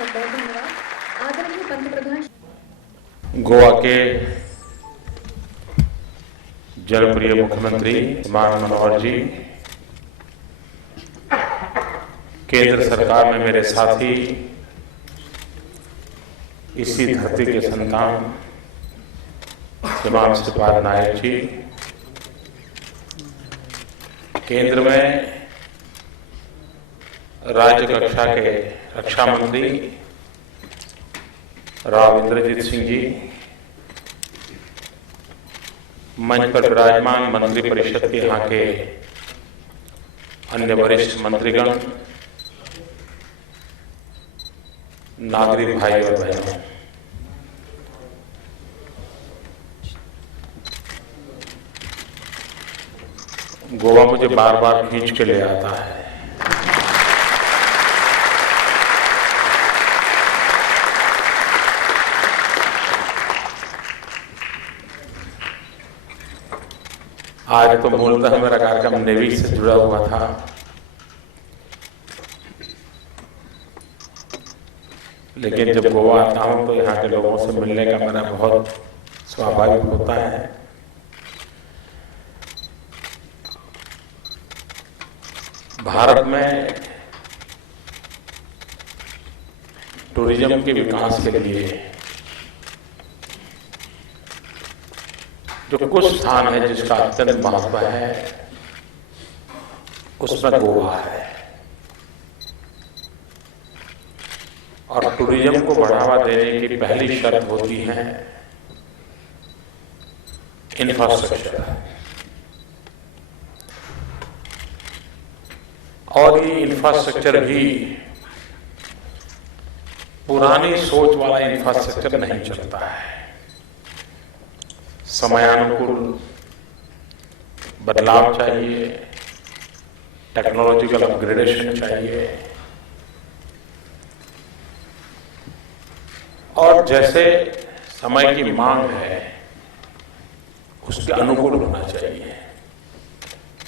बहुत बहुत धन्यवाद। आदरणीय पंतप्रधान गोवा के जनप्रिय मुख्यमंत्री श्रीमान मनोहर जी, केंद्र सरकार में मेरे साथी, इसी धरती के संतान श्रीमान श्रीपाद नायक जी, केंद्र में राज्य कक्षा के रक्षा मंत्री राव इंद्रजीत सिंह जी, मंच पर विराजमान मंत्री परिषद के यहाँ के अन्य वरिष्ठ मंत्रीगण, नागरिक भाई और बहनों, गोवा मुझे बार बार खींच के ले आता है। आज तो मूलतः मेरा कार्यक्रम नेवी से जुड़ा हुआ था, लेकिन जब गोवा आता हूं तो यहाँ के लोगों से मिलने का मेरा बहुत स्वाभाविक होता है। भारत में टूरिज्म के विकास के लिए जो कुछ स्थान है जिसका अत्यंत महत्व है, उसमें गोवा है। और टूरिज्म को बढ़ावा देने की पहली शर्त होती है इंफ्रास्ट्रक्चर, और ये इंफ्रास्ट्रक्चर भी पुरानी सोच वाला इंफ्रास्ट्रक्चर नहीं चलता है। समयानुकूल बदलाव चाहिए, टेक्नोलॉजिकल अपग्रेडेशन चाहिए, और जैसे समय की मांग है उसके अनुकूल होना चाहिए।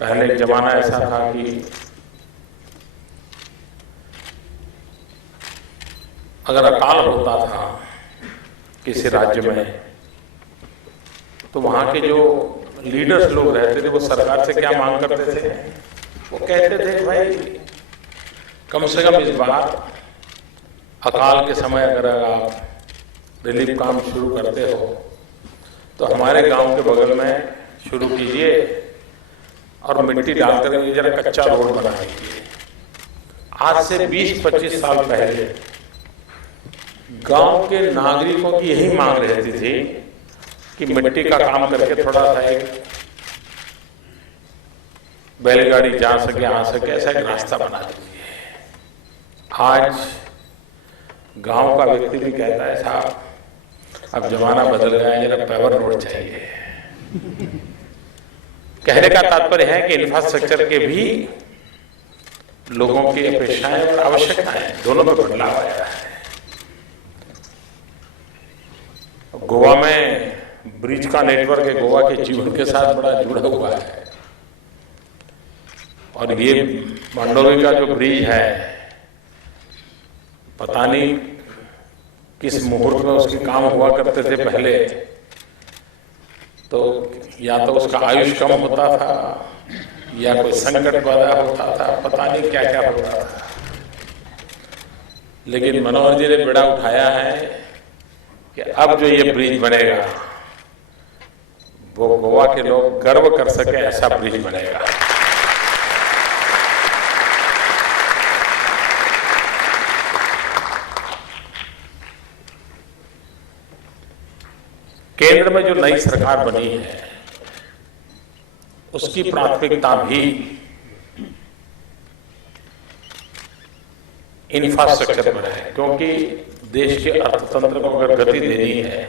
पहले एक जमाना ऐसा था कि अगर अकाल होता था किसी राज्य में तो वहां के जो लीडर्स लोग रहते थे वो सरकार से क्या मांग करते थे? वो कहते थे भाई कम से कम इस बार अकाल के समय अगर आप रिलीफ काम शुरू करते हो तो हमारे गांव के बगल में शुरू कीजिए और मिट्टी डालकर जरा कच्चा रोड बना दीजिए। आज से 20-25 साल पहले गांव के नागरिकों की यही मांग रहती थी कि मिट्टी का काम करके थोड़ा सा एक बैलगाड़ी जा सके आ सके ऐसा एक रास्ता बना दीजिए। आज गांव का व्यक्ति भी कहता है साहब अब जमाना बदल गया है, जरा पेवर रोड चाहिए। कहने का तात्पर्य है कि इंफ्रास्ट्रक्चर के भी लोगों की अपेक्षाएं और आवश्यकताएं दोनों में बदलाव आया है। गोवा में ब्रिज का नेटवर्क है, गोवा के जीवन के साथ बड़ा जुड़ा हुआ है। और ये मंडोवी का जो ब्रिज है, पता नहीं किस मुहूर्त में उसके काम हुआ करते थे पहले, तो या तो उसका आयुष कम होता था या कोई संकट पैदा होता था, पता नहीं क्या क्या होता था। लेकिन मनोहर जी ने बेड़ा उठाया है कि अब जो ये ब्रिज बनेगा वो गोवा के लोग गर्व कर सके ऐसा ब्रिज बनेगा। केंद्र में जो नई सरकार बनी है उसकी प्राथमिकता भी इंफ्रास्ट्रक्चर पर है, क्योंकि देश के अर्थतंत्र को अगर गति देनी है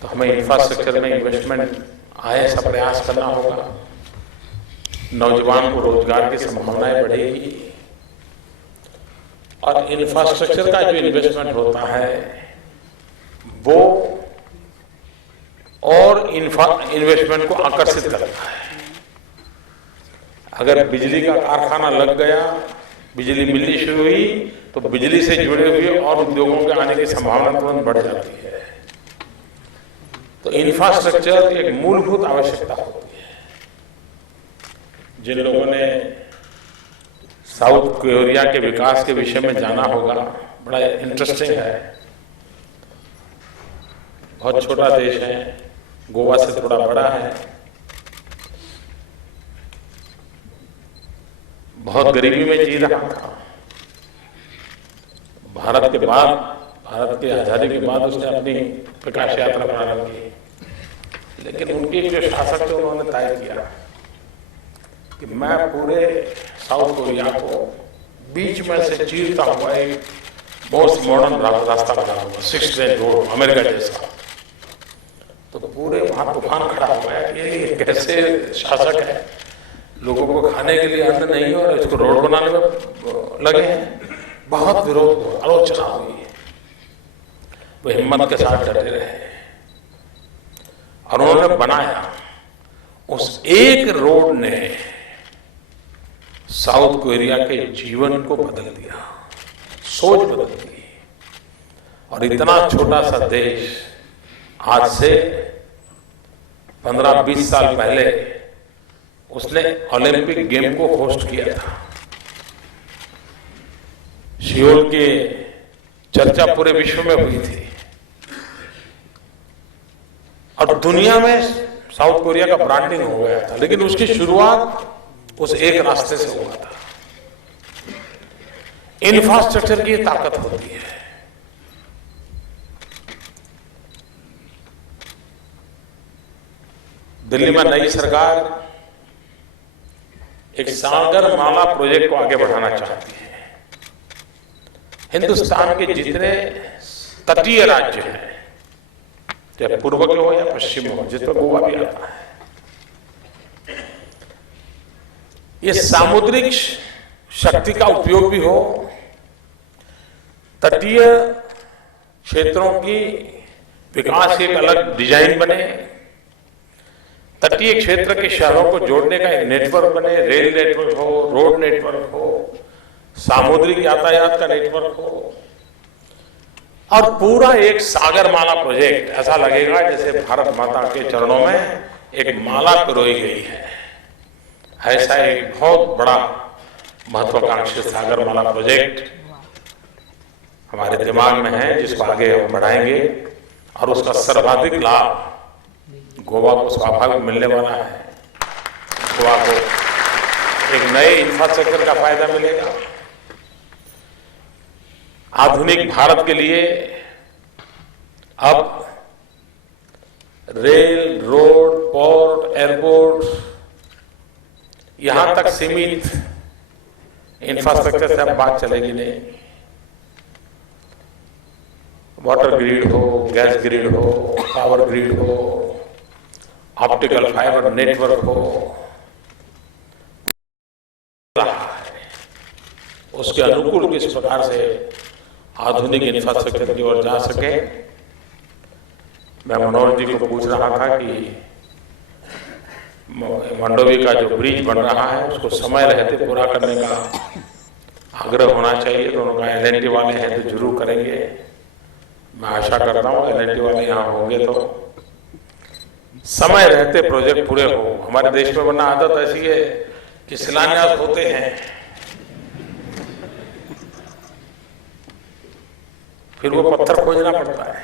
तो हमें इंफ्रास्ट्रक्चर में इन्वेस्टमेंट आए ऐसा प्रयास करना होगा। नौजवान को रोजगार की संभावनाएं बढ़ेगी और इंफ्रास्ट्रक्चर का जो इन्वेस्टमेंट होता है वो और इन्वेस्टमेंट को आकर्षित करता है। अगर बिजली का कारखाना लग गया, बिजली मिलनी शुरू हुई तो बिजली से जुड़े हुए और उद्योगों के आने की संभावना तुरंत बढ़ जाती है। तो इंफ्रास्ट्रक्चर एक मूलभूत आवश्यकता होती है। जिन लोगों ने साउथ कोरिया के विकास के विषय में जाना होगा, बड़ा इंटरेस्टिंग है। बहुत छोटा देश है, गोवा से थोड़ा बड़ा है, बहुत गरीबी में जी रहा था। भारत के बाद, भारत की आजादी के बाद उसने अपनी प्रकाश यात्रा प्रारंभ की। लेकिन उनके जो शासक थे उन्होंने तय किया कि मैं पूरे साउथ कोरिया को बीच में से चीरता हुआ एक मोस्ट मॉडर्न रास्ता बनाऊंगा, 6 लेन रोड, अमेरिका जैसा। तो पूरे वहां तूफान खड़ा हुआ है कि ये कैसे शासक है, लोगों को खाने के लिए अन्न नहीं है और इसको रोड बनाने में लगे हैं। बहुत विरोध हुआ, आलोचना हुई। वो हिम्मत के साथ डटे रहे और उन्होंने बनाया। उस एक रोड ने साउथ कोरिया के जीवन को बदल दिया, सोच बदल दी। और इतना छोटा सा देश आज से 15-20 साल पहले उसने ओलंपिक गेम को होस्ट किया था। सियोल के चर्चा पूरे विश्व में हुई थी और दुनिया में साउथ कोरिया का ब्रांडिंग हो गया था। लेकिन उसकी शुरुआत उस एक रास्ते से हुआ था। इंफ्रास्ट्रक्चर की ताकत होती है। दिल्ली में नई सरकार एक सागर माला प्रोजेक्ट को आगे बढ़ाना चाहती है। हिंदुस्तान के जितने तटीय राज्य हैं, चाहे पूर्व के हो या पश्चिम हो, जिसमें गोवा भी आता है, ये सामुद्रिक शक्ति का उपयोग भी हो, तटीय क्षेत्रों की विकास की एक अलग डिजाइन बने, तटीय क्षेत्र के शहरों को जोड़ने का एक नेटवर्क बने, रेल नेटवर्क हो, रोड नेटवर्क हो, सामुद्रिक यातायात का नेटवर्क हो, और पूरा एक सागरमाला प्रोजेक्ट ऐसा लगेगा जैसे भारत माता के चरणों में एक माला पिरोई गई है। ऐसा एक बहुत बड़ा महत्वाकांक्षी सागरमाला प्रोजेक्ट हमारे दिमाग में है, जिसको आगे हम बढ़ाएंगे और उसका सर्वाधिक लाभ गोवा को स्वाभाविक मिलने वाला है। गोवा को एक नए इंफ्रास्ट्रक्चर का फायदा मिलेगा। आधुनिक भारत के लिए अब रेल, रोड, पोर्ट, एयरपोर्ट, यहां तक सीमित इंफ्रास्ट्रक्चर से अब बात चलेगी नहीं। वाटर ग्रिड हो, गैस ग्रिड हो, पावर ग्रिड हो, ऑप्टिकल फाइबर नेटवर्क हो, उसके अनुकूल किस प्रकार से आधुनिक इंफ्रास्ट्रक्चर की ओर जा सके। मैं मनोहर जी को पूछ रहा था कि मंडोवी का जो ब्रिज बन रहा है उसको समय रहते पूरा करने का आग्रह होना चाहिए। तो उन्होंने कहा एलएनटी वाले हैं तो जरूर करेंगे। मैं आशा करता हूँ एलएनटी वाले यहाँ होंगे तो समय रहते प्रोजेक्ट पूरे हो। हमारे देश में वरना आदत ऐसी है कि शिलान्यास होते हैं, फिर वो पत्थर खोजना पड़ता है,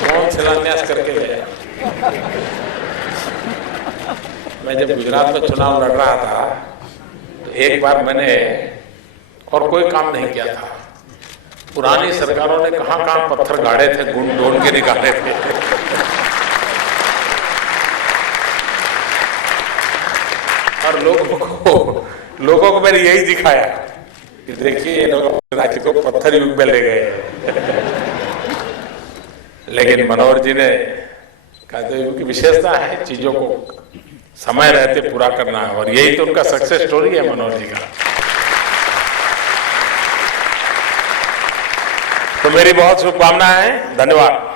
कौन शिलान्यास करके गया। मैं जब गुजरात में चुनाव लड़ रहा था तो एक बार मैंने और कोई काम नहीं किया था। पुरानी सरकारों ने कहां पत्थर गाड़े थे, गुण ढूंढ के निकाले थे। और लोगों को मैंने यही दिखाया कि देखिए ये लोग राज्य को पत्थर युग में ले गए। लेकिन मनोहर जी ने कहा युग की विशेषता है चीजों को समय रहते पूरा करना है, और यही तो उनका सक्सेस स्टोरी है मनोहर जी का। तो मेरी बहुत शुभकामनाएं हैं। धन्यवाद।